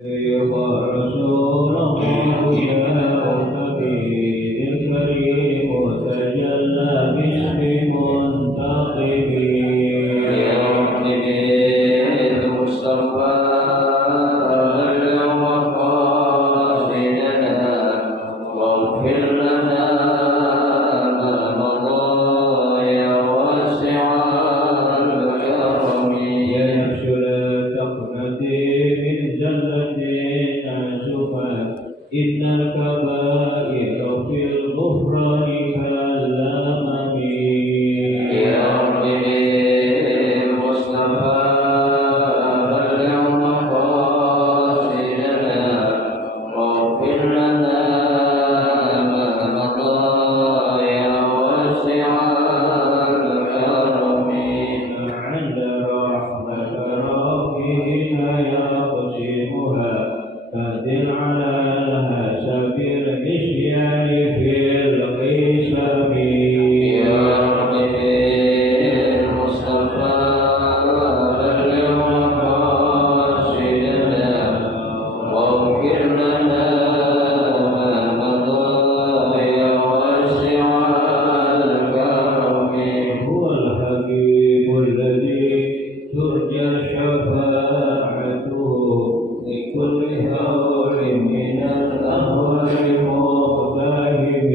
يا رسول الله يا نبي الكريم تجلى باسم منتقم يا رب بالمصطفى اليوم قاصدنا واغفر لنا ما مضى يا واسع الكرم يا نفس لا تقنطي من زلة آسفا إن الكبائر في الغفران كالأمم يا رب بالمصطفى اليوم قاصدنا واغفر لنا ما مضى يا واسع الكرم عند رحمة ربنا يقسمها فدل على الحسب العصيان في القسم يا رب بالمصطفى اليوم قاصدنا واغفر لنا ما مضى يا واسع الكرم هو الحكيم الذي ترجى شفاعته لكل هول من الأهوال مقتحم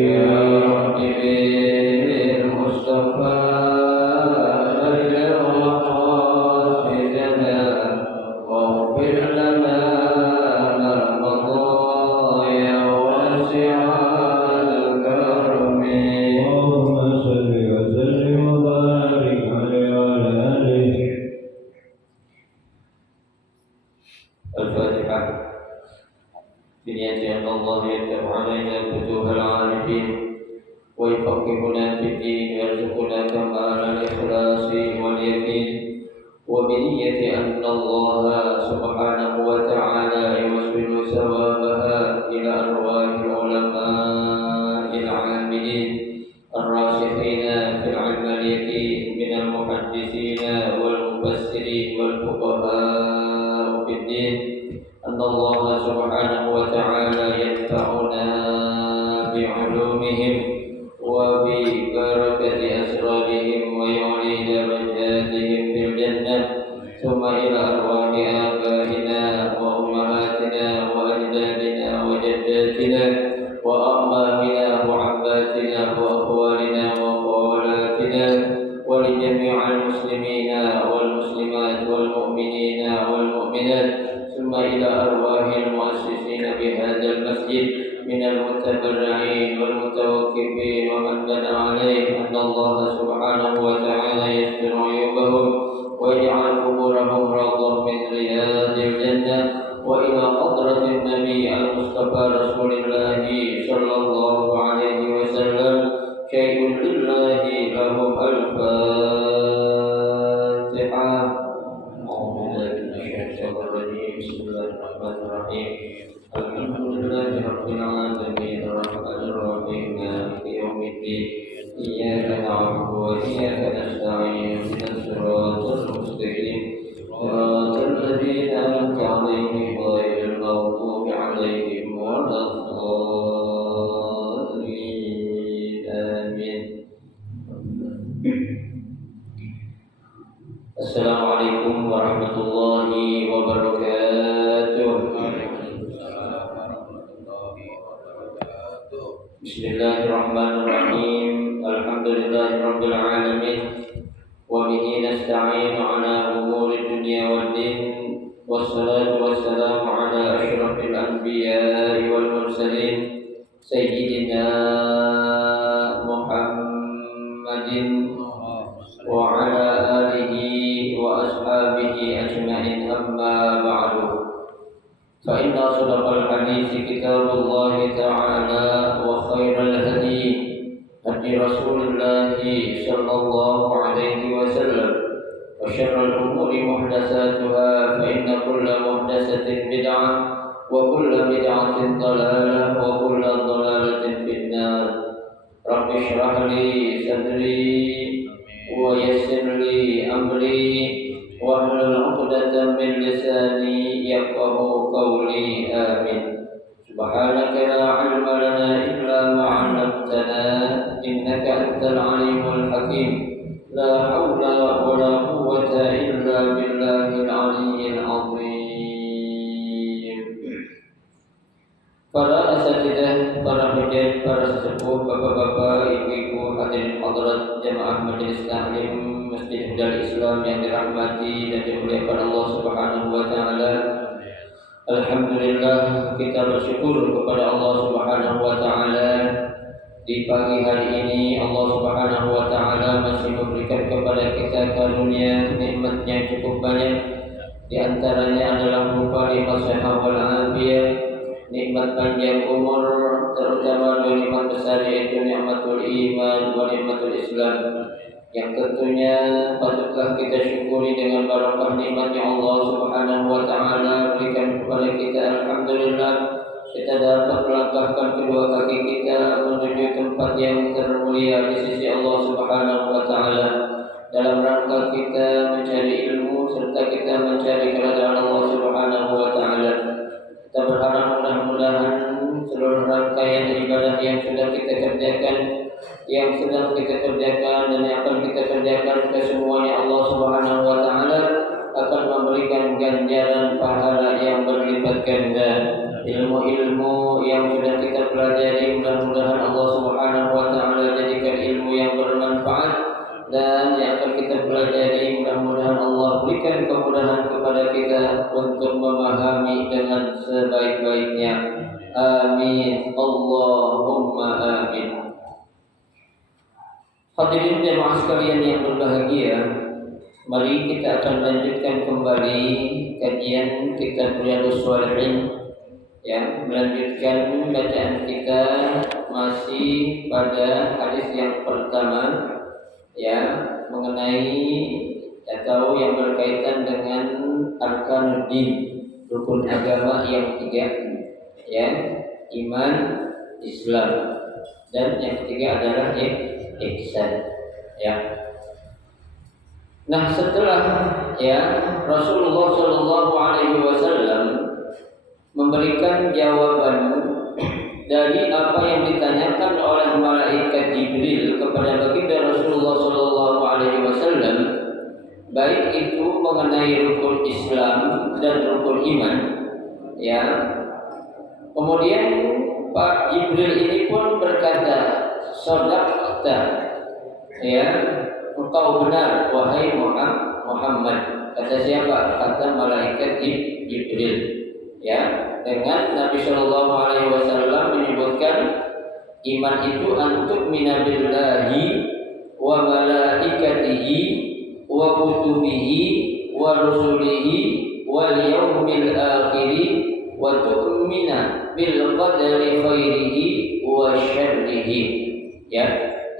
يا رب بالمصطفى اليوم قاصدنا واغفر لنا ما مضى يا واسع الكرم اللهم صل وسلم وبارك عليه وعلى آله. الفاتحة بنية أن الله يفتح علينا فتوح العارفين ويفقهنا في الدين ويرزقنا كمال الإخلاص واليقين وبنية أن الله سبحانه وتعالى يوصل ثوابها إلى أرواح العلماء العاملين الراسخين في العلم اليقين من المحدثين والمفسرين والفقهاء في الدين أن الله سبحانه وتعالى ينفعنا بعلومهم وببركة أسرارهم ويعلي درجاتهم في الجنة ثم إلى أرواح آبائنا وأمهاتنا وأجدادنا وجداتنا وأعمامنا وعماتنا وأخوالنا وخالاتنا ولجميع المسلمين والمسلمات والمؤمنين والمؤمنات ثم إلى أرواح المؤسسين بهذا المسجد من المتبرعين والمتوقفين ومن بنى عليه أن الله سبحانه وتعالى يستر عيوبهم ويجعل قبورهم روضة من رياض الجنة وإلى حضرة النبي المصطفى رسول الله صلى الله عليه وسلم شيء لله لهم الفاتحة. أعوذ بالله من الشيطان الرجيم بسم الله الرحمن الرحيم الحمد لله رب العالمين الرحمن الرحيم مالك يوم الدين إياك نعبد وإياك نستعين اهدنا الصراط المستقيم صراط الذين أنعمت عليهم غير المغضوب عليهم ولا الضالين آمين. Assalamualaikum warahmatullahi wabarakatuh. Bismillahirrahmanirrahim. Alhamdulillahirabbil alamin. Wa bihi nasta'inu ala umuri dunya waddin. Wassalatu wassalamu ala asyrafil anbiya'i wal mursalin sayyidina Muhammadin wa ala alihi wa ashabihi ajma'in amma ba'du. Fa inna sadaqal hadithi kitabullahi ta'ala wa khairal hadi hadi Rasulillah sallallahu alaihi wasallam wa syarrul umuri muhdatsatuha fa inna kulla muhdatsatin bid'ah wa kulla bid'atin dhalalah wa kulla dhalalatin finnar. Rabbi shrah li sadri wa yassir li amri واحلل عقدة من لساني يفقه para asatidzah, para hujjah, para sesepuh, bapak-bapak, ibu-ibu, hadirin hadirat jamaah majelis taklim Masjid Hidayah Islam yang dirahmati dan dimuliakan Allah Subhanahu wa taala. Alhamdulillah, kita bersyukur kepada Allah Subhanahu wa taala. Di pagi hari ini Allah Subhanahu wa taala masih memberikan kepada kita karunia nikmat yang cukup banyak. Di antaranya adalah berupa nikmat sehat wal afiyah, nikmat panjang umur, terutama dua nikmat besar yaitu nikmatul iman wa nikmatul Islam, yang tentunya patutlah kita syukuri dengan barakah nikmat yang Allah Subhanahu wa taala berikan kepada kita. Alhamdulillah, kita dapat melangkahkan kedua kaki kita menuju tempat yang termulia di sisi Allah Subhanahu wa taala dalam rangka kita mencari ilmu serta kita mencari keridhaan Allah Subhanahu wa taala. Kita berharap mudah-mudahan seluruh rangkaian ibadah yang sudah kita kerjakan, yang sedang kita kerjakan dan yang akan kita kerjakan, kesemuanya Allah Subhanahu wa taala akan memberikan ganjaran pahala yang berlipat ganda. Ilmu-ilmu yang sudah kita pelajari mudah-mudahan Allah Subhanahu wa taala jadikan ilmu yang bermanfaat, dan yang akan kita pelajari mudah-mudahan Allah berikan kemudahan kepada kita untuk memahami dengan sebaik-baiknya. Amin. Allahumma amin. Hadirin jemaah sekalian yang berbahagia, mari kita akan lanjutkan kembali kajian kitab Riyadhus Shalihin, ya, melanjutkan bacaan kita masih pada hadis yang pertama, ya, mengenai atau yang berkaitan dengan arkanuddin, rukun agama yang tiga, ya, iman, Islam, dan yang ketiga adalah ihsan, ya. Nah, setelah Rasulullah Shallallahu Alaihi Wasallam memberikan jawaban dari apa yang ditanyakan oleh malaikat Jibril kepada baginda Rasulullah Shallallahu Alaihi Wasallam, baik itu mengenai rukun Islam dan rukun iman, ya. Kemudian Pak Jibril ini pun berkata, "Shadaqta, ya, engkau benar wahai Muhammad." Kata siapa? Kata malaikat Jibril, ya. Dengan Nabi Shallallahu Alaihi Wasallam menyebutkan iman itu antuk minabillahi wa malaikatihi wa kutubihi wa rusulihi wal yaumil akhiri wa tu'mina bil qadari khairihi wa syarrihi, ya.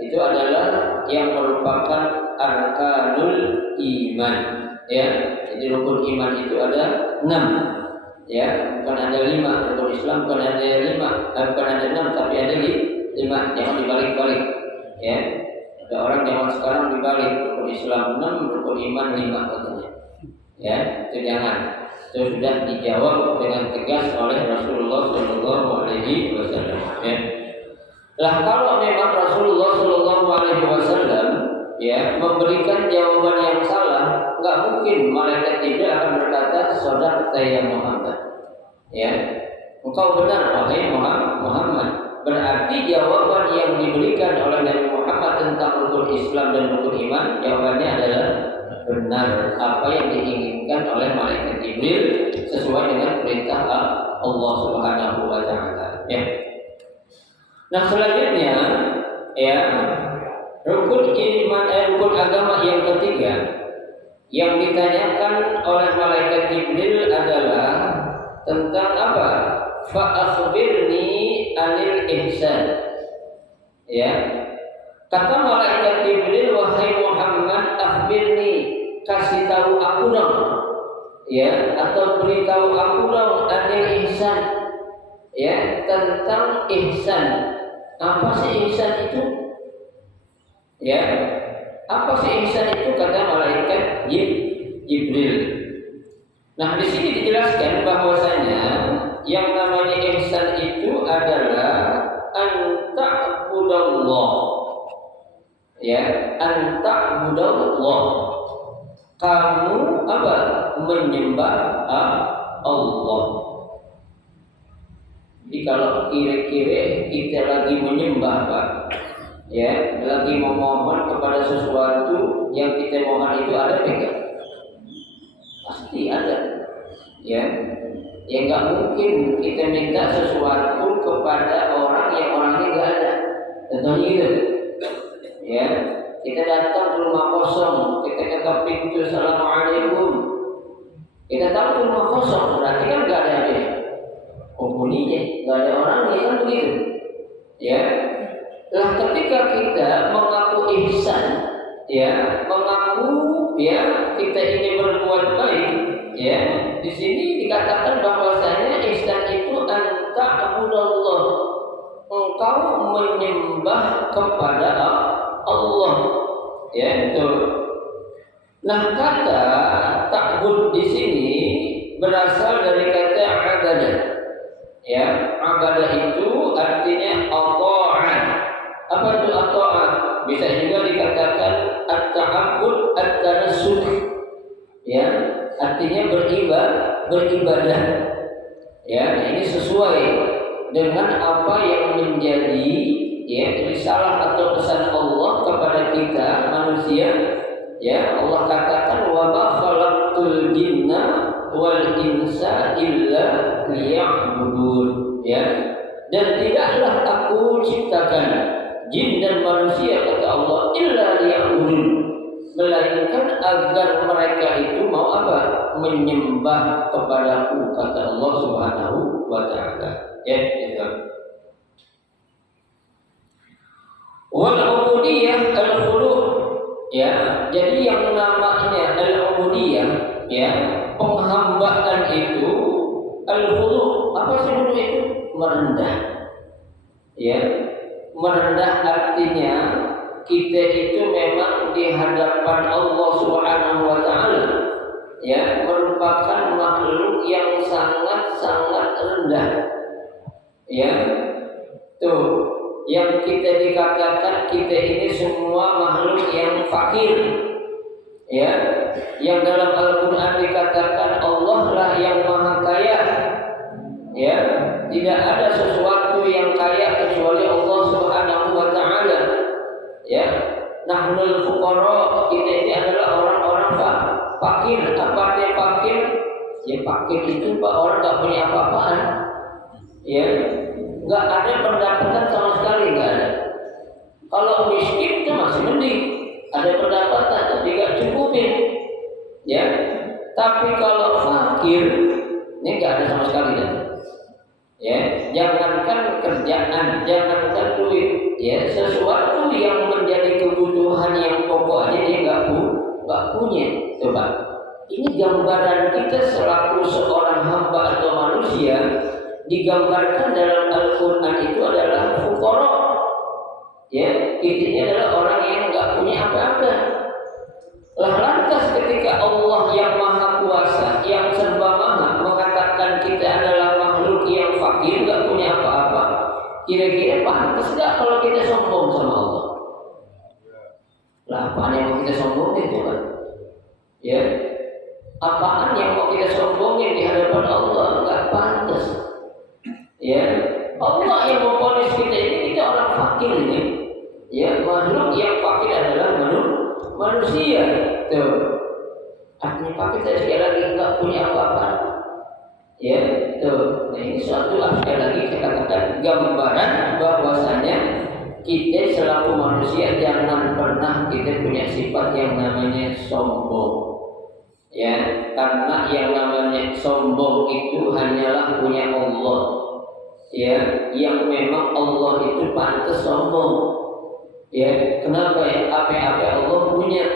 Itu adalah yang merupakan arkanul iman, ya. Jadi rukun iman itu ada 6, ya, bukan ada 5. Rukun Islam bukan ada 5, bukan ada 6, tapi ada 5. Jangan dibalik-balik, ya. Ada orang zaman sekarang dibalik, rukun Islam 6, rukun iman 5 katanya, ya. Itu jangan. Itu sudah dijawab dengan tegas oleh Rasulullah Shallallahu Alaihi Wasallam, ya. Lah kalau memang Rasulullah Shallallahu Alaihi Wasallam, ya, memberikan jawaban yang salah, nggak mungkin malaikat Jibril akan berkata, "Shadaqta ya Muhammad." Ya, engkau benar wahai Muhammad. Berarti jawaban yang diberikan oleh Nabi Muhammad tentang rukun Islam dan rukun iman, jawabannya adalah benar, apa yang diinginkan oleh malaikat Jibril sesuai dengan perintah Allah Subhanahu wa taala, ya. Nah, selanjutnya, ya, rukun agama yang ketiga yang ditanyakan oleh malaikat Jibril adalah tentang apa? Fa akhbirni anil ihsan. Ya. Kata malaikat Jibril, wahai Muhammad, akhbirni, kasih tahu aku dong. Ya, atau beritahu aku dong anil ihsan. Ya, tentang ihsan. Apa sih ihsan itu? Ya. Apa sih ihsan itu, kata malaikat Jibril. Nah, di sini dijelaskan bahwasanya yang namanya ihsan itu adalah anta'budallah. Ya, anta'budallah. Kamu apa? Menyembah Allah. Jadi Jadi kalau kira-kira kita lagi menyembah Pak, ya, lagi memohon kepada sesuatu yang kita mohon itu ada enggak? Pasti ada. Ya. Ya nggak mungkin kita minta sesuatu kepada orang yang orangnya nggak ada. Contohnya gitu. Ya, kita datang ke rumah kosong, kita ketok pintu, assalamualaikum. Kita tahu itu rumah kosong, berarti kan nggak ada apa? Penghuninya, nggak ada orangnya kan begitu. Ya. Lah ketika kita mengaku ihsan, ya, mengaku ya kita ini berbuat baik, ya, di sini dikatakan bahwasanya ihsan itu anta abudallah, engkau menyembah kepada Allah, ya itu. Nah kata ta'bud di sini berasal dari kata abadah, ya, abadah itu artinya ata'ah. Apa itu ata'ah? Bisa juga dikatakan at-ta'abbud at-tanassuk, ya, artinya beribadah. Ya, nah ini sesuai dengan apa yang menjadi ya risalah atau pesan Allah kepada kita manusia. Ya, Allah katakan wa ma khalaqtul jinna wal insa illa liya'budun. Ya, dan tidaklah aku ciptakan jin dan manusia kata Allah illa liya'budun, melainkan agar mereka itu mau apa? Menyembah kepadaku kata Allah Subhanahu wa taala. Ya, itu. Wal ubudiyah al-khulu'. Ya, jadi yang namanya al-ubudiyah, ya, penghambaan itu al-khulu'. Apa sih khulu' itu? Merendah. Ya, merendah artinya kita itu memang di hadapan Allah Subhanahu wa taala, ya, merupakan makhluk yang sangat-sangat rendah. Ya. Tuh, yang kita dikatakan kita ini semua makhluk yang fakir. Ya. Yang dalam Al-Qur'an dikatakan Allah lah yang maha kaya. Ya, tidak ada sesuatu yang kaya kecuali Allah Subhanahu wa taala. Ya, nahnul fuqara, kita ini adalah orang-orang fakir. Apa artinya fakir? Ya fakir itu Pak, orang enggak punya apa-apaan. Ya, enggak ada pendapatan sama sekali, enggak ada. Kalau miskin itu masih mending, ada pendapatan tapi enggak cukupin. Ya. Tapi kalau fakir ini enggak ada sama sekali kan. Ya, jangankan kerjaan, jangankan duit, ya, sesuatu yang menjadi kebutuhan yang pokok aja dia nggak punya. Coba, ini gambaran kita selaku seorang hamba atau manusia digambarkan dalam Al-Quran itu adalah fuqara. Ya, intinya adalah orang yang nggak punya apa-apa. Lah lantas ketika Allah yang maha kuasa, yang serba maha mengatakan kita adalah makhluk yang fakir, nggak punya apa-apa, kira-kira pantas nggak kalau kita sombong sama Allah? Lah apaan yang mau kita sombongin tuh kan? Ya, apaan yang mau kita sombongin di hadapan Allah? Nggak pantas. Ya, Allah yang memvonis kita ini, kita orang fakir ini. Ya, makhluk yang fakir adalah manusia. Tuh, artinya fakir saya sekali lagi nggak punya apa-apa. Ya, tuh. Nah ini suatu sekali lagi saya katakan gambaran bahwasanya kita selaku manusia jangan pernah kita punya sifat yang namanya sombong. Ya, karena yang namanya sombong itu hanyalah punya Allah. Ya, yang memang Allah itu pantas sombong. Ya, kenapa ya? Apa-apa Allah punya.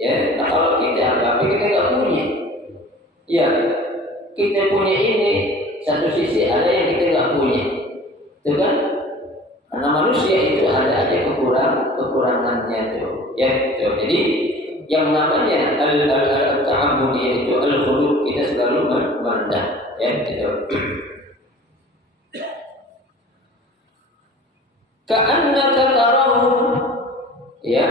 Ya, nah kalau kita apa-apa kita nggak punya. Ya, kita punya ini satu sisi ada yang kita nggak punya, itu kan? Karena manusia itu ada aja kekurangannya tuh. Ya, tuh. Jadi yang namanya al-ta'abbudiyah itu al-khulu', kita selalu merendah. Ya, itu. Ka'annaka tarahu, ya,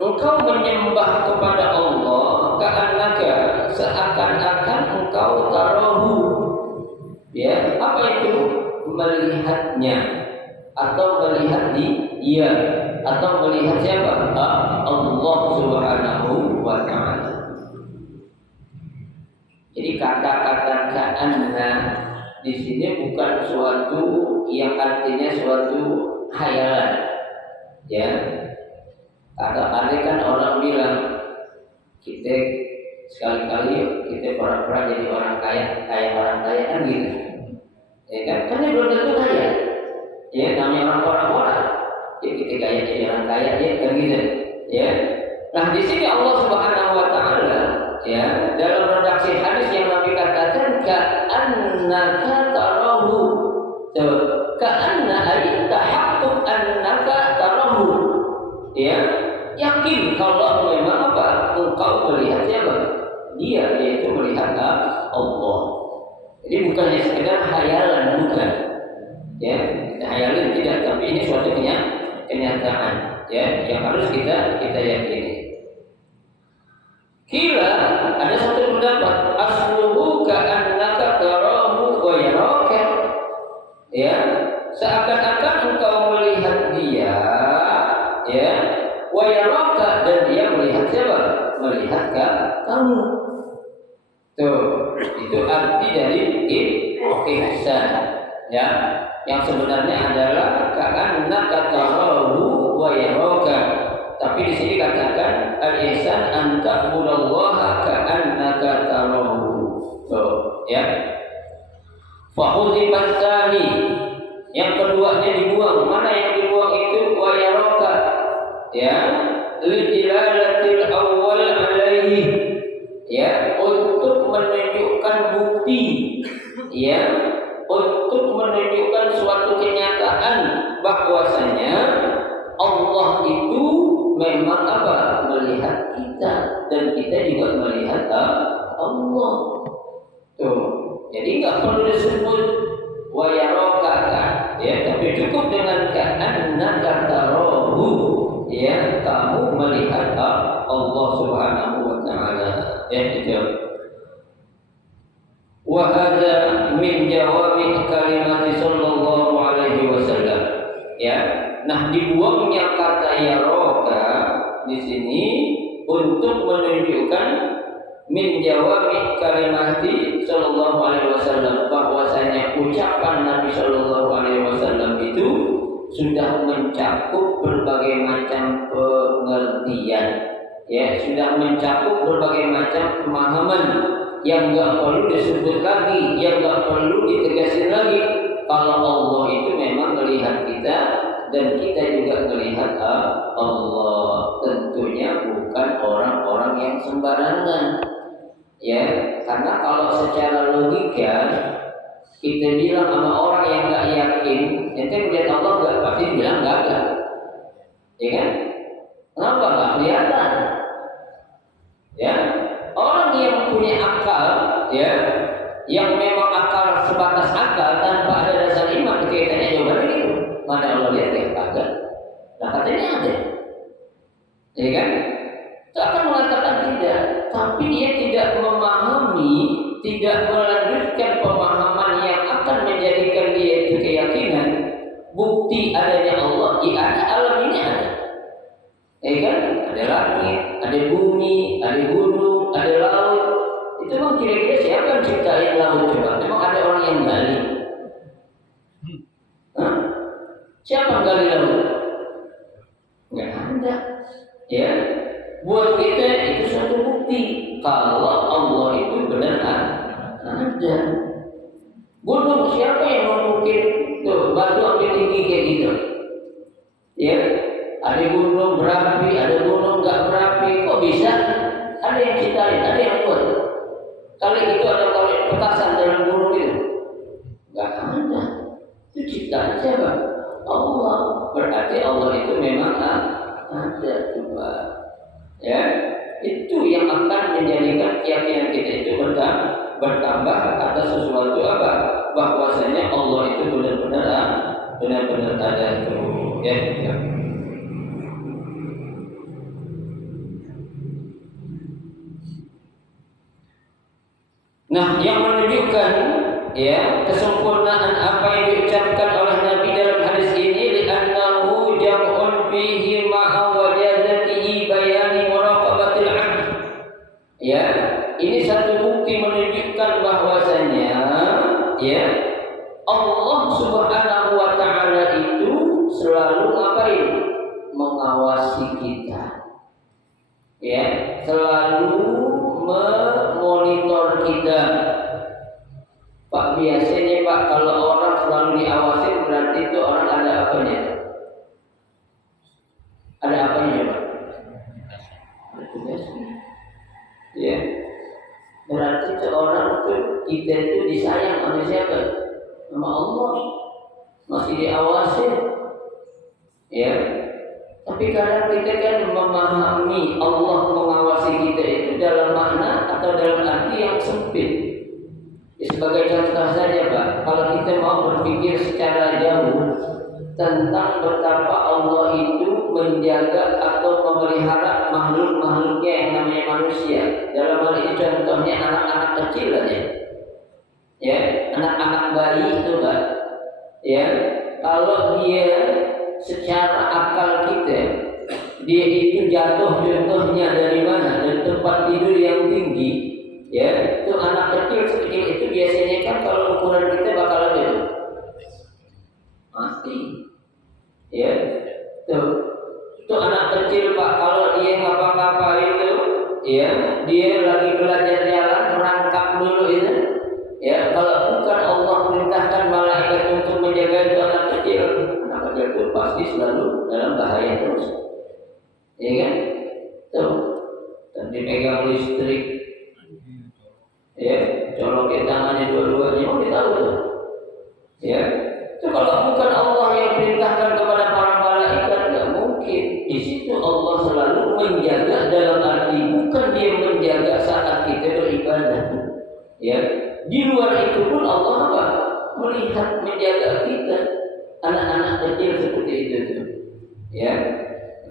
engkau menyembah kepada Allah, ka'annaka, seakan-akan engkau tarahu. Ya, apa itu? Melihat atau melihat dia atau melihat siapa? Allah Subhanahu wa taala. Jadi kata-kata ka'anna di sini bukan suatu yang artinya suatu khayalan. Ya. Kadang-kadang kan orang bilang kita sekali-kali kita pura-pura jadi orang kaya orang kaya kan gitu. Ya kan? Karena belum tentu kaya. Ya, namanya orang-orang. Ya kita kaya jadi orang kaya ya kan gitu. Ya. Nah, di sini Allah Subhanahu wa taala ya dalam redaksi hadis yang Nabi katakan ka'annaka tarahu. Ka'anna ay tahaqqaq annaka tarahu. Ya, yakin kalau memang apa? Engkau melihat siapa? Dia, yaitu melihat Allah. Jadi bukannya sekedar khayalan, bukan. Ya, khayalan tidak, tapi ini suatu kenyataan. Ya, yang harus kita yakini. Kira ada satu pendapat asluhu ka'annaka tarahu wa yaraka. Ya, seakan-akan engkau melihat dia, ya, wa yaraka, dan dia melihat siapa? Melihat kamu. Tuh, itu arti dari ihsan. Ya, yang sebenarnya adalah ka'annaka tarahu wa yaraka. Tapi di sini katakan al-ihsan an ta'budallaha ka'annaka tarahu. So, ya. Fa hudzibat tsani. Yang keduanya dibuang. Mana yang dibuang itu? Wa yaraka. Ya, lidilalatil awwal alaihi. Ya, untuk menunjukkan bukti. Ya, untuk menunjukkan suatu kenyataan bahwasanya Allah itu memang apa? Melihat kita, dan kita juga melihat Allah. Tuh. Jadi enggak perlu disebut wa yaraka, ya, tapi cukup dengan ka'annaka tarahu, ya, kamu melihat Allah Subhanahu wa taala. Ya, itu. Wa hadza min jawami kalimat sallallahu alaihi wasallam. Ya. Nah, dibuangnya kata yaraka di sini untuk menunjukkan min jawami kalimati sallallahu alaihi wasallam, bahwasanya ucapan Nabi sallallahu alaihi wasallam itu sudah mencakup berbagai macam pengertian, ya, sudah mencakup berbagai macam pemahaman yang enggak perlu disebut lagi, yang enggak perlu ditegaskan lagi. Kalau Allah itu memang melihat kita dan kita juga melihat Allah, tentunya bukan orang-orang yang sembarangan. Ya, karena kalau secara logika kita bilang sama orang yang nggak yakin, ente melihat Allah nggak? Pasti bilang nggak, ya kan? Kenapa nggak kelihatan? Ya, orang yang punya akal, ya, yang memang akal sebatas akal tanpa ada dasar iman, ketika tanya jawabannya gitu. Mana Allah lihat ya? Kagak. Nah, katanya ada. Ya kan? Akan mengatakan tidak, tapi dia tidak memahami, tidak melanjutkan pemahaman yang akan menjadikan dia itu keyakinan. Bukti adanya Allah, ya ada, alam ini ada. Ya kan? Ada langit, ada bumi, ada gunung, ada laut. Itu memang kira-kira siapa yang ciptain laut coba? Memang ada orang yang gali. Siapa yang gali laut? Nggak ada. Ya, buat kita itu suatu bukti kalau Allah itu benar ada. Gunung, siapa yang mungkin tuh batu ambil tinggi kayak gitu? Ya, ada gunung berapi, ada gunung nggak berapi. Kok bisa? Ada yang ciptain, ada yang buat. Kali itu ada kali petasan dalam gunung itu, nggak ada. Itu ciptaan siapa? Allah. Berarti Allah itu memang ada, coba. Ya, itu yang akan menjadikan keyakinan kita itu bertambah atas sesuatu apa? Bahwasanya Allah itu benar-benar ada itu. Ya. Nah, yang menunjukkan ya kesempurnaan apa yang diucapkan oleh Nabi dalam hadis ini, ya, Allah Subhanahu wa taala itu selalu ngapain? Mengawasi kita. Ya, selalu memonitor kita. Pak, biasanya Pak, kalau orang selalu diawasi berarti itu orang ada apanya? Ada apanya Pak? Ya, berarti itu orang itu kita itu disayang oleh siapa? Sama Allah, masih diawasi. Ya, tapi kadang kita kan memahami Allah mengawasi kita itu dalam makna atau dalam arti yang sempit. Ya, sebagai contoh saja Pak, kalau kita mau berpikir secara jauh tentang betapa Allah itu menjaga atau memelihara makhluk-makhluknya yang namanya manusia. Dalam hal ini contohnya anak-anak kecil aja. Ya, anak-anak bayi itu Pak. Ya, kalau dia secara akal kita, dia itu jatuh contohnya dari mana? Dari tempat tidur yang tinggi. Ya, itu anak kecil sekecil itu biasanya kan kalau ukuran kita bakalan itu mati. Ya, itu anak kecil Pak, kalau dia ngapa-ngapain itu, ya, dia lagi belajar jalan merangkak dulu itu, ya, kalau bukan Allah perintahkan malaikat untuk menjaga itu anak kecil itu pasti selalu dalam bahaya terus, ya kan? Tuh, dan dipegang listrik, ya, colokin tangannya dua-duanya, mau ditahu tuh, ya. Itu kalau bukan Allah yang perintahkan kepada para malaikat, nggak mungkin. Di situ Allah selalu menjaga dalam arti bukan dia menjaga saat kita beribadah, ya. Di luar itu pun Allah apa? Melihat, menjaga kita, anak-anak kecil seperti itu tuh, ya.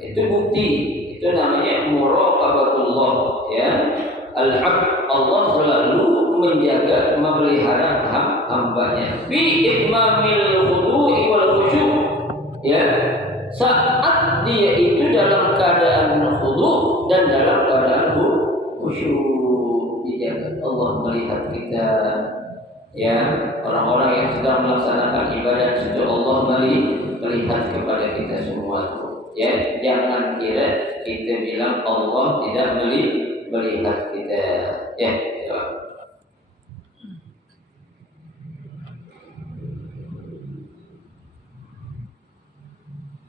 Itu bukti, itu namanya muraqabatullah, ya. Al-abd, Allah selalu menjaga, memelihara hambanya. Fi itmamil khudu'i wal khusyuk, ya. Saat dia itu dalam keadaan khudu' dan dalam keadaan khusyuk, dijaga. Allah melihat kita, ya. Orang-orang yang sedang melaksanakan ibadah itu Allah melihat kepada kita semua, ya. Jangan kira kita bilang Allah tidak melihat kita, ya.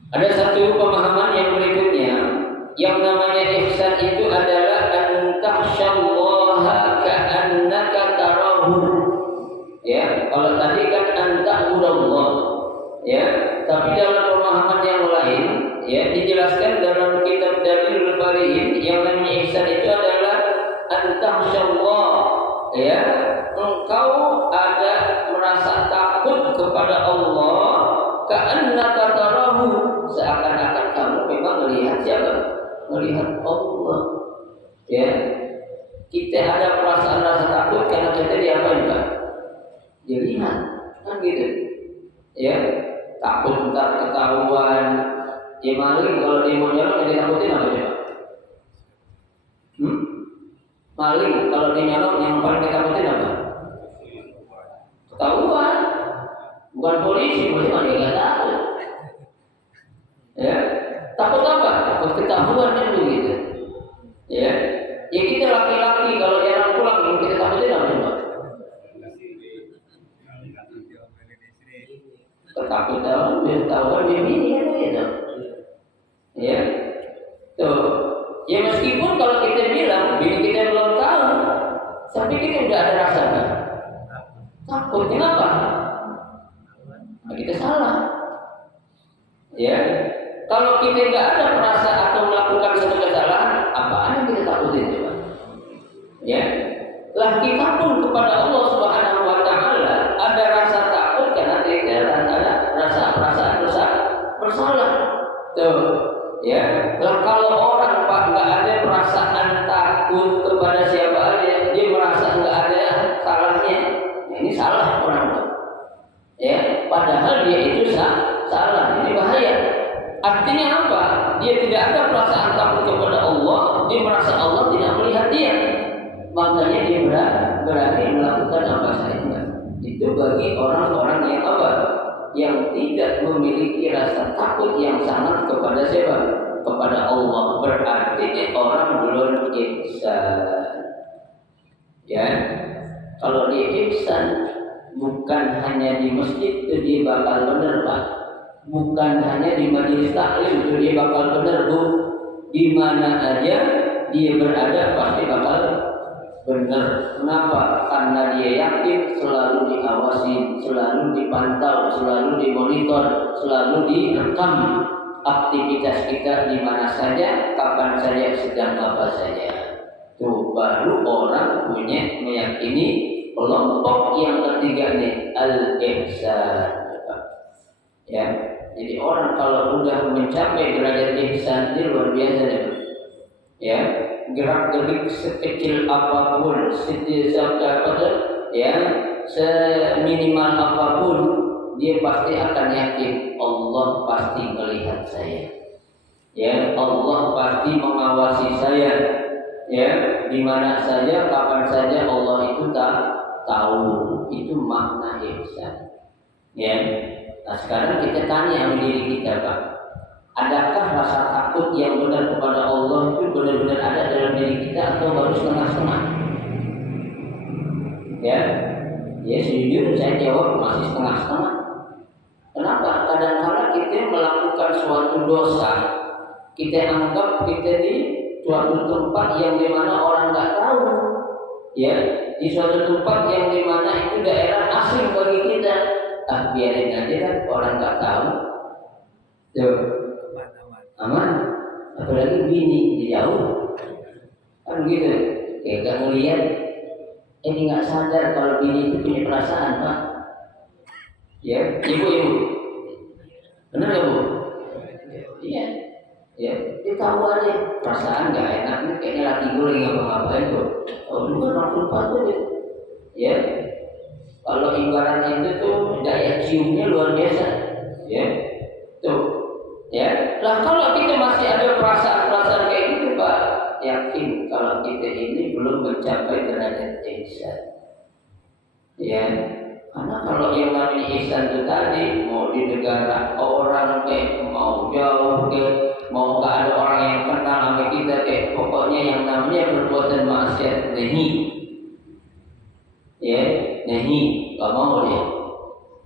Ada satu pemahaman yang berikutnya, yang namanya ihsan itu adalah an takhsyallaha ka'annaka tarahu. Ya, kalau tadi kan an ta'budallah, ya. Tapi dalam pemahaman yang lain, ya, dijelaskan dalam kitab Dalilul Falihin, yang namanya ihsan itu adalah an takhsyallah, ya. Engkau ada merasa takut kepada Allah, ka'annaka tarahu, seakan-akan kamu memang melihat siapa? Melihat Allah, ya. Kita ada perasaan rasa takut karena kita diapain Pak? Dilihat, kan gitu, ya. Takut ntar ketahuan. Ya, maling kalau dia mau nyolong yang ditakutin apa ya? Maling kalau dia nyolong yang paling ditakutin apa? Ketahuan. Bukan polisi mah dia nggak tahu. Ya, takut apa? Takut ketahuan kan begitu. Ya, ya kita laki-laki kalau jarang pulang yang kita takutin apa coba? Ketakutan, ketahuan bini kan gitu. Ya, tuh. Ya meskipun kalau kita bilang bini kita belum tahu, tapi kita udah ada rasa kan? Takut, kenapa? Nah, kita salah. Ya, kalau kita nggak ada merasa atau melakukan satu kesalahan, apaan yang kita takutin coba? Ya, lah kita pun kepada Allah Subhanahu Wa Taala ada rasa takut karena kita ada rasa bersalah. Tuh, ya. Lah kalau orang Pak nggak ada perasaan takut kepada siapa aja, dia merasa nggak ada salahnya, ini salah orang tuh. Ya, padahal dia itu salah, ini bahaya. Artinya apa? Dia tidak ada perasaan takut kepada Allah, dia merasa Allah tidak melihat dia, makanya dia berani melakukan apa saja. Itu Itu bagi orang-orang yang apa? Yang tidak memiliki rasa takut yang sangat kepada siapa? Kepada Allah. Berarti orang belum ihsan. Ya, kalau dia ihsan bukan hanya di masjid itu dia bakal benar Pak. Bukan hanya di majelis taklim itu dia bakal benar Bu. Di mana aja dia berada pasti bakal benar. Kenapa? Karena dia yakin selalu diawasi, selalu dipantau, selalu dimonitor, selalu direkam aktivitas kita di mana saja, kapan saja, sedang apa saja. Tuh baru orang punya meyakini kelompok yang ketiga nih al-ihsan. Ya, jadi orang kalau udah mencapai derajat ihsan ini luar biasa nih. Ya, gerak-gerik sekecil apapun, seminimal apapun, dia pasti akan yakin Allah pasti melihat saya. Ya, Allah pasti mengawasi saya. Ya, di mana saja, kapan saja Allah itu tak tahu. Itu makna ihsan. Ya. Nah, sekarang kita tanya sama diri kita, Pak. Adakah rasa takut yang benar kepada Allah itu benar-benar ada dalam diri kita atau baru setengah-setengah? Ya, sejujurnya saya jawab masih setengah-setengah. Kenapa? Kadang-kadang kita melakukan suatu dosa, kita anggap kita di suatu tempat yang dimana orang nggak tahu, ya, di suatu tempat yang dimana itu daerah asing bagi kita. Biarin aja kan, orang nggak tahu. Tuh. Aman, apalagi bini di jauh kan gitu, kayak gak ngeliat, ini nggak sadar kalau bini itu punya perasaan Pak. Ya, ibu, benar gak Bu? Iya, ya, dia tahu aja perasaan nggak enak, ini kayaknya laki gue lagi ngapa-ngapain tuh. Oh, itu kan langsung patuh dia. Ya, kalau ibaratnya itu tuh daya ciumnya luar biasa, ya, tuh. Ya, nah kalau kita masih ada perasaan-perasaan kayak gitu Pak, yakin kalau kita ini belum mencapai derajat ihsan. Ya, karena kalau yang namanya ihsan itu tadi mau di negara orang mau jauh mau nggak ada orang yang kenal sama kita pokoknya yang namanya perbuatan maksiat nahi. Ya, nahi, nggak mau dia.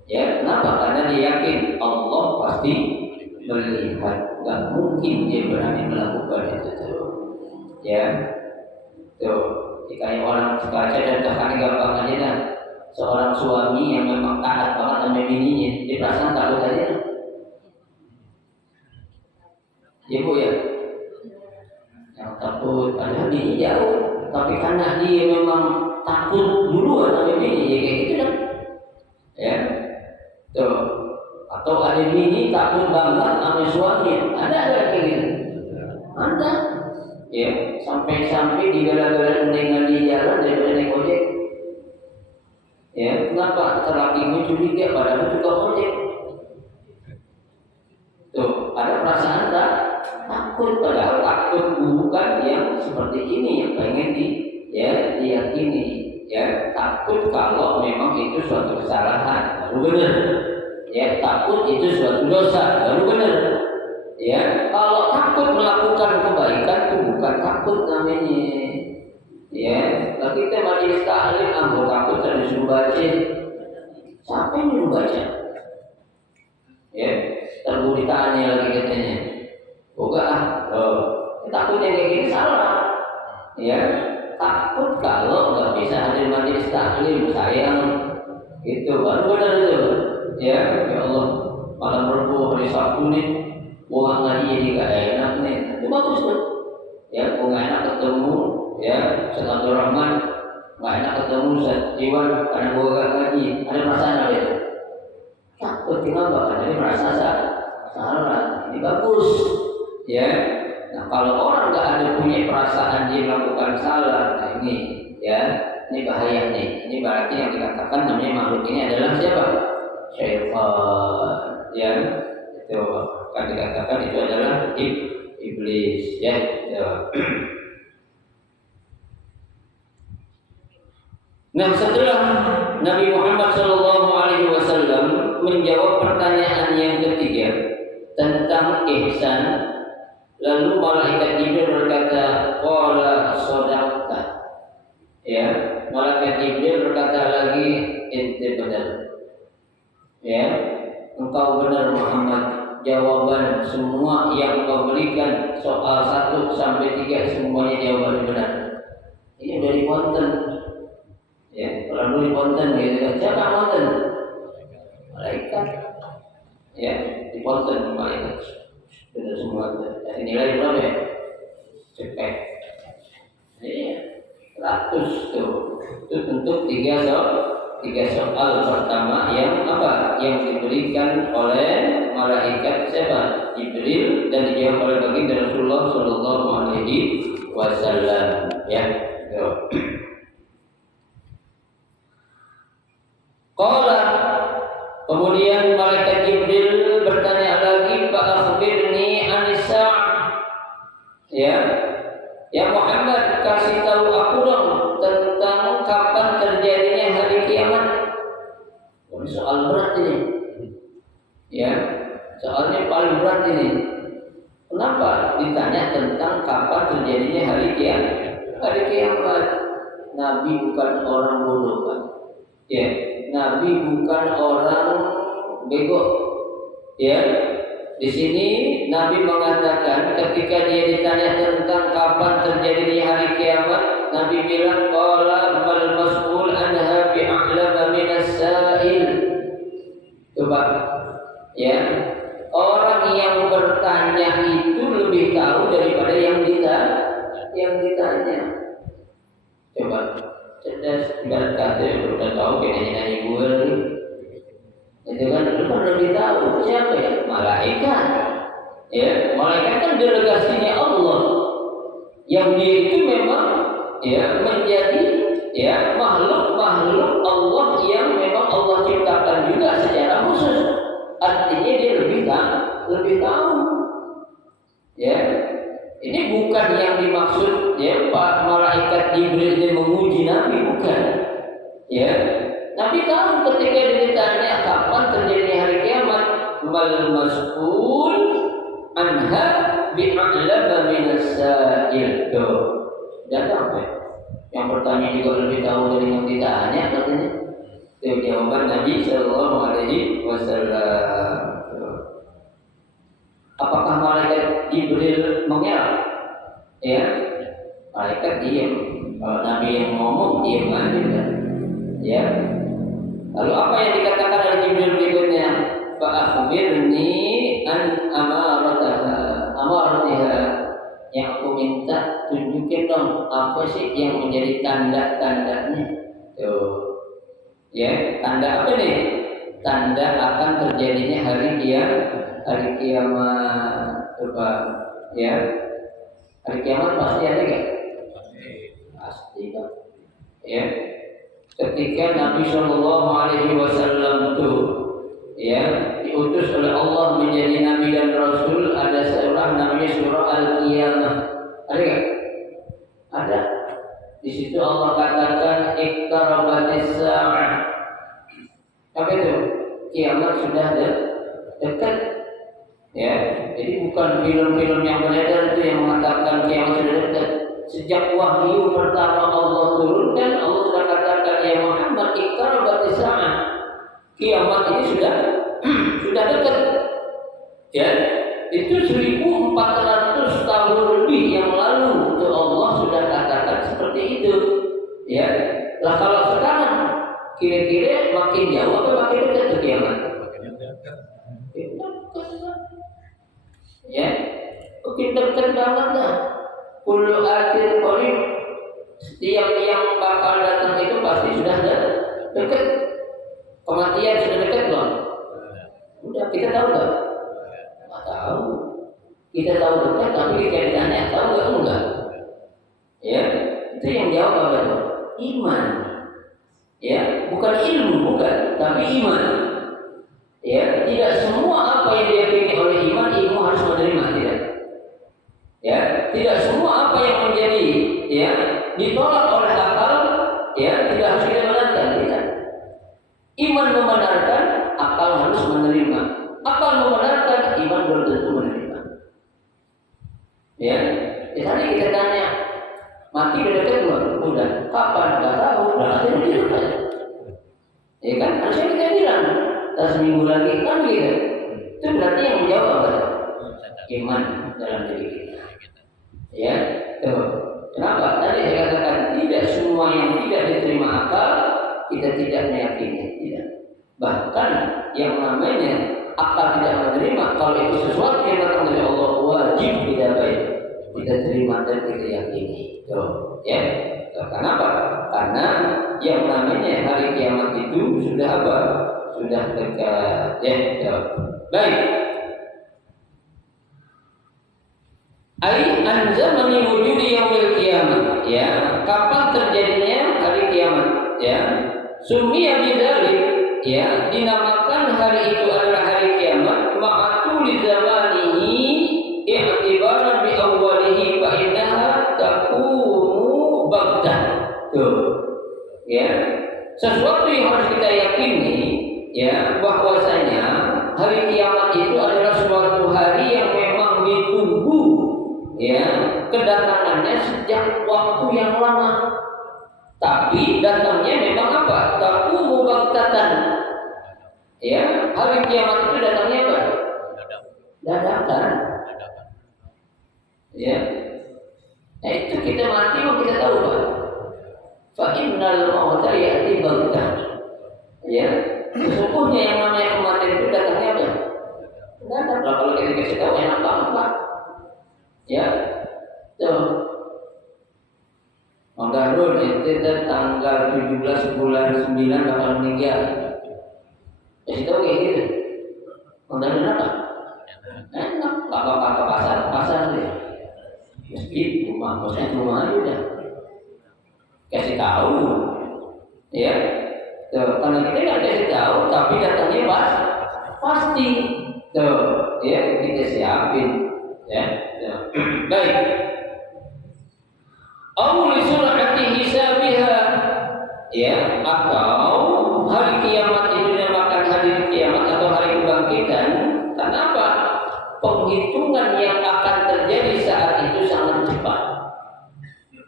Ya, kenapa? Karena dia yakin Allah pasti melihat, nggak mungkin dia berani melakukan itu tuh. Ya, tuh. Kayak orang kaca dan bahkan gampang aja dah. Seorang suami yang memang taat banget sama bininya, dia perasaan takut aja. Ya Bu ya, yang takut padahal dia jauh, tapi karena dia memang takut duluan sama bininya, ya kayak gitu dah. Ya, tuh. Atau ada bini takut banget sama suami, ada kayak gitu, ada, ya sampai digala-gala dengan di jalan daripada naik ojek, ya kenapa terlakinya curiga padahal juga ojek, tuh ada perasaan tak takut padahal takut bukan yang seperti ini yang pengen diyakini, ya takut kalau memang itu suatu kesalahan baru benar. Ya, takut itu suatu dosa, baru benar. Ya, kalau takut melakukan kebaikan itu bukan takut namanya. Ya, kalau kita majelis taklim anggo takut dan disuruh baca. Siapa yang disuruh baca? Ya, terlalu ditanya lagi katanya. Boga takutnya kayak gini salah. Ya, takut kalau nggak bisa hadir majelis taklim sayang. Itu baru benar itu. Ya Allah, malam Rabu hari Sabtu nih, gua ngaji jadi gak enak nih, itu bagus tuh. Ya, gua gak enak ketemu, ya, Ustaz Abdul Rahman, gak enak ketemu Ustaz Iwan karena gua gak ngaji, ada perasaan apa itu? Takut kenapa? Karena dia merasa salah, ini bagus, ya. Nah kalau orang gak ada punya perasaan dia melakukan salah, nah ini, ya, ini bahaya nih. Ini berarti yang dikatakan namanya makhluk ini adalah siapa? Syaitan, ya, itu kan dikatakan itu adalah iblis, ya. Nah, setelah Nabi Muhammad SAW menjawab pertanyaan yang ketiga tentang ihsan, lalu malaikat Jibril berkata, qala shadaqta. Ya, malaikat Jibril berkata lagi, ente benar. Ya, engkau benar Muhammad. Jawaban semua yang kau berikan soal 1 sampai 3 semuanya jawaban benar. Ini dari konten. Ya, kalau dulu konten gitu kan. Siapa konten? Malaikat. Ya, di konten malaikat. Benar semua. Jadi nilai berapa ya? Cekek. Ini 100 tuh. Itu untuk 3 soal pertama yang apa? Yang diberikan oleh malaikat siapa? Jibril, dan dijawab oleh baginda Rasulullah Sallallahu Alaihi Wasallam. Ya. Qala, kemudian malaikat Jibril bertanya lagi, fa akhbirni anis sa'ah. Ya Muhammad, kasih tahu aku dong tentang kapan terjadinya hari kiamat. Ini soal berat ini. Ya, soalnya paling berat ini. Kenapa ditanya tentang kapan terjadinya hari kiamat? Hari kiamat. Nabi bukan orang bodoh kan? Ya, Nabi bukan orang bego. Ya, di sini Nabi mengatakan ketika dia ditanya tentang kapan terjadinya hari kiamat, Nabi bilang qala bal mas'ul anha bi'a'lama minas sa'il. Coba, ya, orang yang bertanya itu lebih tahu daripada yang ditanya. Coba, cerdas berkata udah tahu nanya gue nih. Itu kan lu kan lebih tahu siapa ya? Malaikat. Ya, malaikat kan delegasinya Allah. Yang dia itu memang ya menjadi ya makhluk Allah yang memang Allah ciptakan juga secara khusus. Artinya dia lebih tahu. Ya. Ini bukan yang dimaksud ya Pak malaikat Jibril ini menguji Nabi, bukan. Ya. Nabi tahu ketika ditanya kapan terjadi hari kiamat, mal mas'ul anha bi'a'lama minas sa'il. Dan apa? Yang bertanya juga lebih tahu dari yang ditanya katanya. Itu jawaban Nabi Sallallahu Alaihi Wasallam. Apakah malaikat Jibril mengelak? Ya, malaikat diam. Kalau Nabi yang ngomong diam aja. Ya. Lalu apa yang dikatakan oleh Jibril berikutnya? Fa akhbirni an amaratiha. Yang aku minta tunjukin dong apa sih yang menjadi tanda-tandanya. Tuh. Ya, tanda apa nih? Tanda akan terjadinya hari kiamat. Coba, ya. Hari kiamat pasti ada enggak? Pasti kan. Ya. Ketika Nabi Shallallahu Alaihi Wasallam itu ya diutus oleh Allah menjadi Nabi dan Rasul, ada surah namanya surah Al-Qiyamah. Ada nggak? Ada. Di situ Allah katakan iqtarabatis sa'ah. Apa itu? Kiamat sudah dekat. Ya, jadi bukan film-film yang beredar itu yang mengatakan kiamat sudah dekat. Sejak wahyu pertama Allah turunkan, Allah sudah katakan ya Muhammad iqtarabatis sa'ah. Kiamat ini sudah dekat. Ya, itu 1400 tahun lebih yang lalu itu Allah sudah katakan seperti itu. Ya, lah kalau sekarang kira-kira makin jauh atau makin dekat ke kiamat? Ya, makin dekat banget lah. Kullu atin qarib, setiap yang bakal datang itu pasti sudah dekat. Kematian sudah dekat belum? Udah, kita tahu nggak? Nggak tahu. Kita tahu dekat, tapi kita ditanya tahu nggak? Enggak. Ya, itu yang jawab apa itu? Iman. Ya, bukan ilmu, bukan, tapi iman. Ya, tidak semua apa yang diyakini oleh iman, ilmu harus menerima, tidak. Ya, tidak semua apa yang menjadi ya ditolak oleh akal ya tidak harus kita membenarkan, akal harus menerima. Akal membenarkan, iman belum tentu menerima. Ya, tadi kita tanya, mati udah dekat belum? Udah. Kapan? Nggak tahu. Berarti udah hidup aja. Ya kan? Harusnya kita bilang, seminggu lagi kan gitu. Itu berarti yang menjawab apa? Iman dalam diri kita. Ya, tuh. Kenapa? Tadi saya katakan tidak semua yang tidak diterima akal kita tidak meyakini, tidak. Bahkan yang namanya akal tidak menerima, kalau itu sesuatu yang datang dari Allah wajib kita baik, kita terima dan kita yakini. Tuh, ya. Tuh, kenapa? Karena yang namanya hari kiamat itu sudah apa? Sudah dekat. Ya, tuh. Baik. Ai anzamani wujudi yaumil qiyamah, ya, kapan terjadinya hari kiamat, ya. Sumiya bidzalik, ya, dinamakan hari itu adalah hari kiamat ma'atul zamanihi i'tibaran bi awwalihi fa innaha taqumu baghtah. Tuh. Ya. Sesuatu yang harus kita yakini, ya, bahwasanya hari kiamat itu adalah suatu hari yang memang ditunggu, ya, kedatangannya sejak waktu yang lama. Tapi datangnya memang apa? Taqumu baghtatan. Ya, hari kiamat itu datangnya apa? Dadakan. Ya. Nah, itu kita mati mau kita tahu Pak. Fa innal mauta ya'ti baghtah. Ya. Sesungguhnya yang namanya kematian itu datangnya apa? Dadak. Kalau kita kasih tahu enak banget Pak. Ya, tuh. Manggarun itu tanggal 17 bulan 9 bakal meninggal. Kasih tahu kayak gitu. Manggarun apa? Enak, nggak apa-apa ke pasar deh. Masjid, rumah aja udah. Kasih tahu, ya. Tuh, karena kita nggak kasih tahu, tapi datangnya pasti. Tuh, ya kita siapin, ya. Baik. Awal surati hisabiha, ya, atau hari kiamat itu dinamakan hari kiamat atau hari kebangkitan. Kenapa? Penghitungan yang akan terjadi saat itu sangat cepat.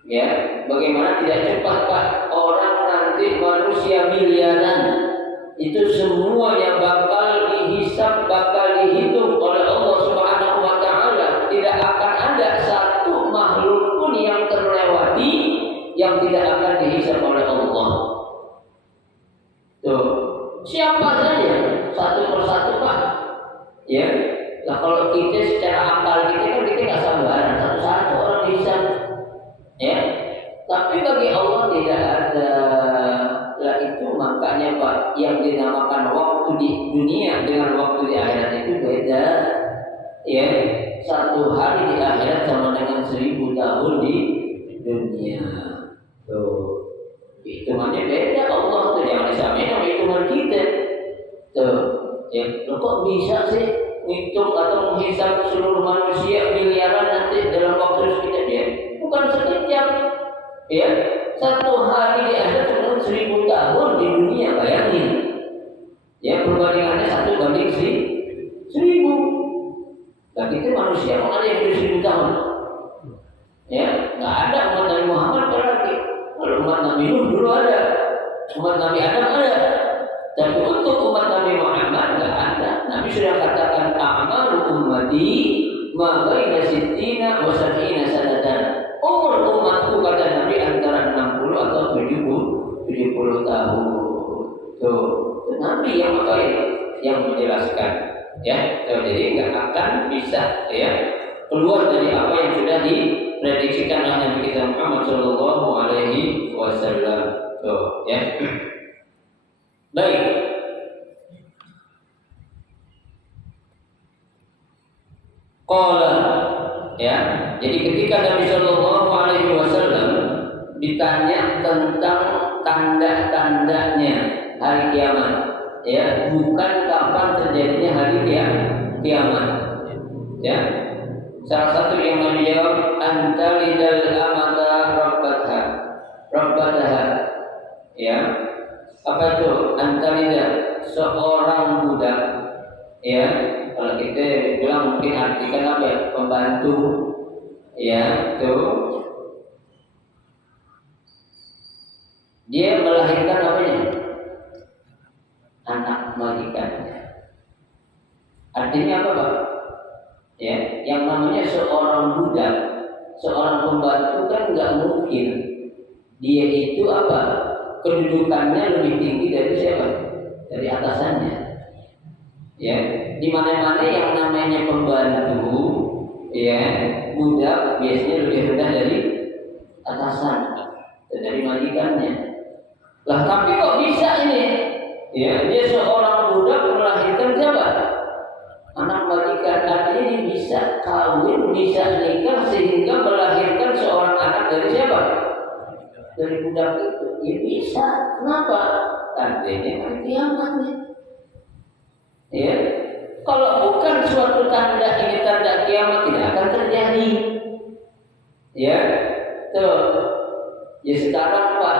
Ya, bagaimana tidak cepat Pak? Orang nanti manusia miliaran itu semua yang bakal dihisab, bakal dihitung oleh Allah Subhanahu wa taala. Tidak akan ada satu makhluk pun yang terlewati yang tidak akan dihisab oleh Allah. Tuh, siapa saja satu persatu Pak. Ya, nah kalau kita secara akal kita kan kita nggak sabaran satu-satu orang dihisab. Ya, tapi bagi Allah tidak ada. Lah itu makanya Pak, yang dinamakan waktu di dunia dengan waktu di akhirat itu beda. Ya, satu hari di akhirat sama dengan 1000 tahun di dunia. Tuh, hitungannya beda. Allah tuh jangan disamain sama hitungan kita. Tuh, ya, lo kok bisa sih ngitung atau menghisap seluruh manusia miliaran nanti dalam waktu sekitar dia? Bukan sekejap, ya. Satu hari di akhirat cuma 1000 tahun di dunia, bayangin. Ya, perbandingannya 1:1000. Nah, kita manusia mau ada yang hidup 1000 tahun. Ya, nggak ada umat Nabi Muhammad berarti. Kalau umat Nabi Nuh dulu ada, umat Nabi Adam ada. Tapi untuk umat Nabi Muhammad nggak ada. Nabi sudah katakan a'malu ummati ma baina sittina wa sab'ina sanatan. Umur umatku kata Nabi antara 60 atau 70 tahun. Tuh, Nabi yang apa yang menjelaskan, ya. Jadi nggak akan bisa, ya, keluar dari apa yang sudah diprediksikan oleh Nabi kita Muhammad Shallallahu Alaihi Wasallam. Tuh, ya. Baik. Qala, ya. Jadi ketika Nabi Shallallahu Alaihi Wasallam ditanya tentang tanda-tandanya hari kiamat, ya, bukan kapan terjadinya hari kiamat, ya. Salah satu yang Nabi jawab, antalidal amata rabbataha, ya. Apa itu antalida? seorang budak, ya kalau kita bilang mungkin artikan apa ya, pembantu, ya tuh dia melahirkan namanya anak majikannya. Artinya apa Pak? Ya, yang namanya seorang budak, seorang pembantu kan nggak mungkin dia itu apa kedudukannya lebih tinggi dari siapa? Dari atasannya. Ya, di mana-mana yang namanya pembantu, ya budak biasanya lebih rendah dari atasan, dari majikannya. Lah tapi kok bisa ini? Ya, dia seorang budak melahirkan siapa? Anak majikan. Artinya dia bisa kawin, bisa nikah sehingga melahirkan seorang anak dari siapa? Dari budak itu. Ya bisa. Kenapa? Artinya hari kiamat nih. Ya, kalau bukan suatu tanda ini tanda kiamat tidak akan terjadi. Ya, tuh. Ya sekarang Pak,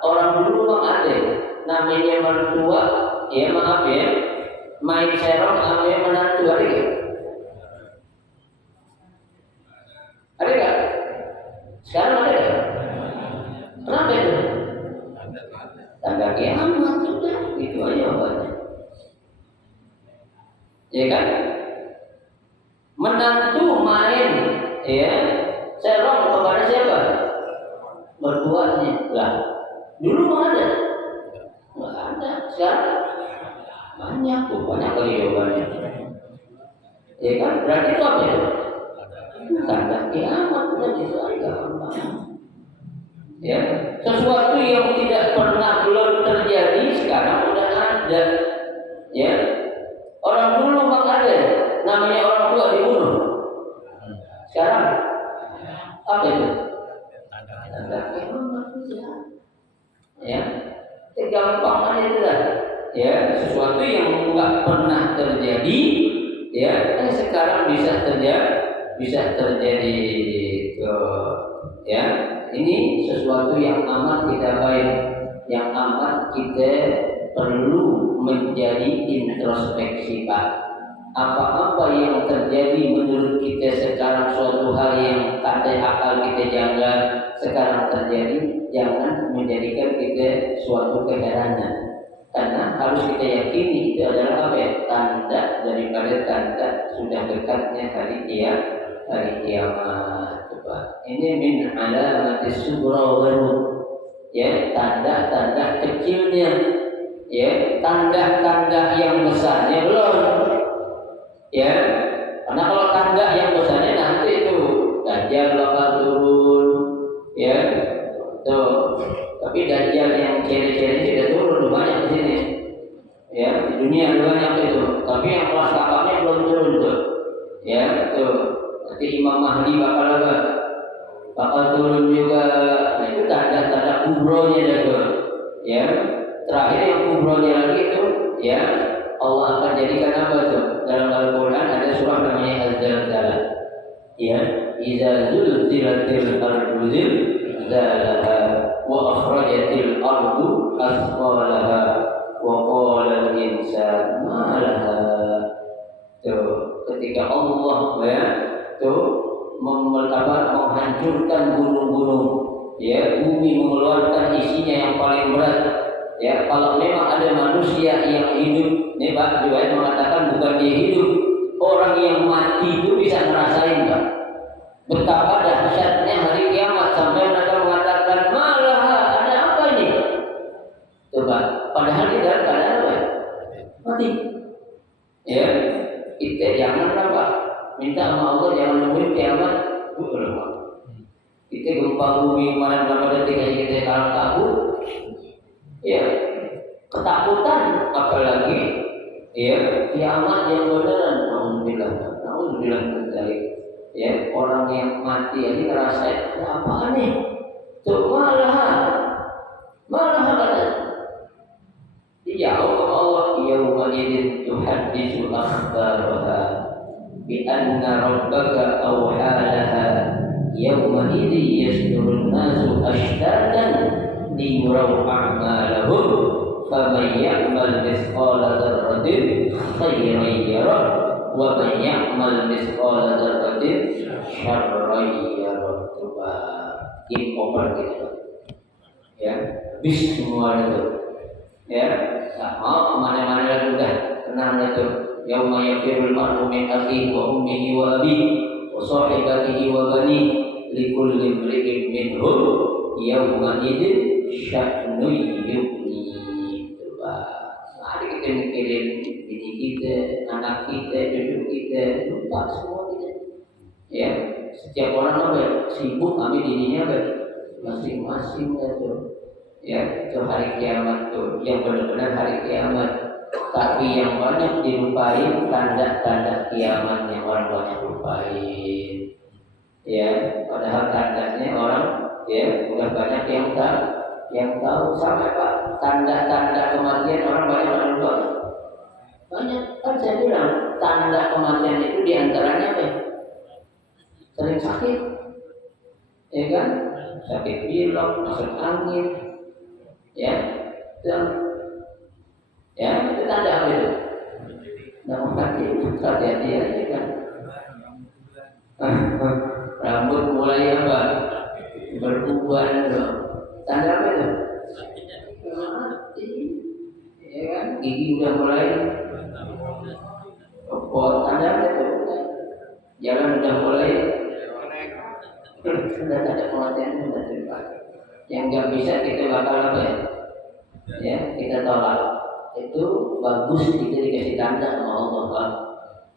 orang dulu Bang ada namanya mertua, ya maaf ya, main serong sama menantu ada nggak? Ada nggak? Sekarang ada nggak? Kenapa itu? Tanda kiamat sudah, itu aja obatnya. Ya kan? Menantu main, ya serong kepada siapa? Mertuanya. Lah, dulu mana ada? Nggak ada. Sekarang banyak tuh, banyak kali jawabannya. Ya kan? Berarti itu apa itu? Tanda kiamat, udah gitu aja. Ya, sesuatu yang tidak pernah belum terjadi sekarang udah ada. Ya, orang dulu memang ada, namanya orang tua dibunuh. Sekarang apa itu? Tanda kiamat ya. Ya, gampang aja itu lah. Ya, sesuatu yang nggak pernah terjadi, ya, sekarang bisa terjadi. Ya, ini sesuatu yang amat kita baik, yang amat kita perlu menjadi introspeksi Pak. Apa-apa yang terjadi menurut kita sekarang suatu hal yang kata akal kita janggal sekarang terjadi, jangan menjadikan kita suatu keheranan. Karena harus kita yakini itu adalah apa ya? Tanda daripada tanda sudah dekatnya hari kiamat. Coba. Ini min alamatis sughra baru. Ya, tanda-tanda kecilnya. Ya, tanda-tanda yang besarnya belum. Ya, karena kalau tanda yang besarnya nanti itu Dajjal bakal turun. Ya, tuh. Tapi Dajjal yang ciri-ciri sudah turun banyak di sini. Ya, di dunia banyak itu. Tapi yang kelas kakapnya belum turun tuh. Ya, tuh. Nanti Imam Mahdi bakal turun juga. Nah itu tanda-tanda kubronya dah tuh. Ya, terakhir yang kubronya lagi itu, ya Allah akan jadikan apa tuh? Dalam Al-Quran ada surah namanya Az-Zalzalah. Ya, Iza zulzilatil ardu zilzalaha wa akhrajatil ardu asqalaha wa qala al-insanu ma laha. Tuh, ketika Allah ya tuh menghancurkan gunung-gunung, ya bumi mengeluarkan isinya yang paling berat. Ya, kalau memang ada manusia yang hidup, nih Pak Juwait mengatakan bukan dia hidup, orang yang mati itu bisa ngerasain Pak betapa dahsyatnya hari kiamat sampai mereka mengatakan malah ada apa ini? Coba, padahal dia dalam keadaan apa? Mati. Ya, kita jangan apa? Minta sama Allah jangan nungguin kiamat. Kita gempa bumi kemarin berapa detik aja kita kalah takut. Ya, ketakutan apalagi ya kiamat yang beneran. Alhamdulillah terjadi. Ya, orang yang mati aja ngerasain ada apaan nih? Tuh malah ada. Dijawab sama Allah, yauma idzin tuhadditsu akhbaraha bi anna rabbaka awhalaha yauma idzi yasdurun nasu ashtatan liyuraw a'malahum faman ya'mal mithqala dzarratin khairan yarah wa man ya'mal mithqala dzarratin syarran yarah. Coba game over gitu ya, bis semua itu ya, mau kemana-mana lagi udah tenang itu. Yauma yafirul mar'u min akhihi wa ummihi wa abihi wa sahibatihi wa banihi likulli imri'in minhum yawma idzin sya'nun yughni. Coba mari kita mikirin bini kita, anak kita, cucu kita, lupa semua kita ya. Setiap orang apa sibuk ambil dirinya masing-masing itu ya. Itu hari kiamat tuh yang benar-benar hari kiamat. Tapi yang banyak dilupain tanda-tanda kiamat yang orang banyak lupain ya. Padahal tandanya orang ya udah banyak yang tahu sama Pak. Tanda-tanda kematian orang banyak yang lupa. Banyak kan saya bilang tanda kematian itu diantaranya apa? Sering sakit ya kan, sakit pilek, masuk angin ya, itu tanda apa itu? Nah, mati hati-hati aja kan. Rambut mulai apa? Beruban loh. Tanda apa itu? Mati. Ya kan? Gigi udah mulai copot. Tanda apa itu? Jalan udah mulai. Sudah ada kematian sudah terlibat. Yang nggak bisa kita bakal apa ya? Kita tolak. Itu bagus kita dikasih tanda sama Allah Pak.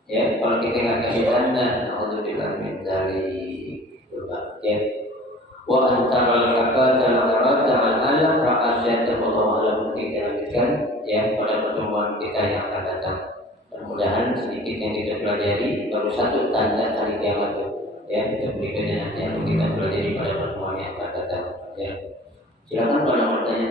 Ya, kalau kita nggak kasih tanda, alhamdulillah min dzalik. Coba ya. Wa antara al-kafata al-arata al-alam ra'asyata wallahu alam. Kita lanjutkan ya pada pertemuan kita yang akan datang. Mudah-mudahan sedikit yang kita pelajari baru satu tanda hari kiamat ya. Kita berikutnya nanti yang kita pelajari pada pertemuan yang akan datang ya. Silakan kalau mau bertanya.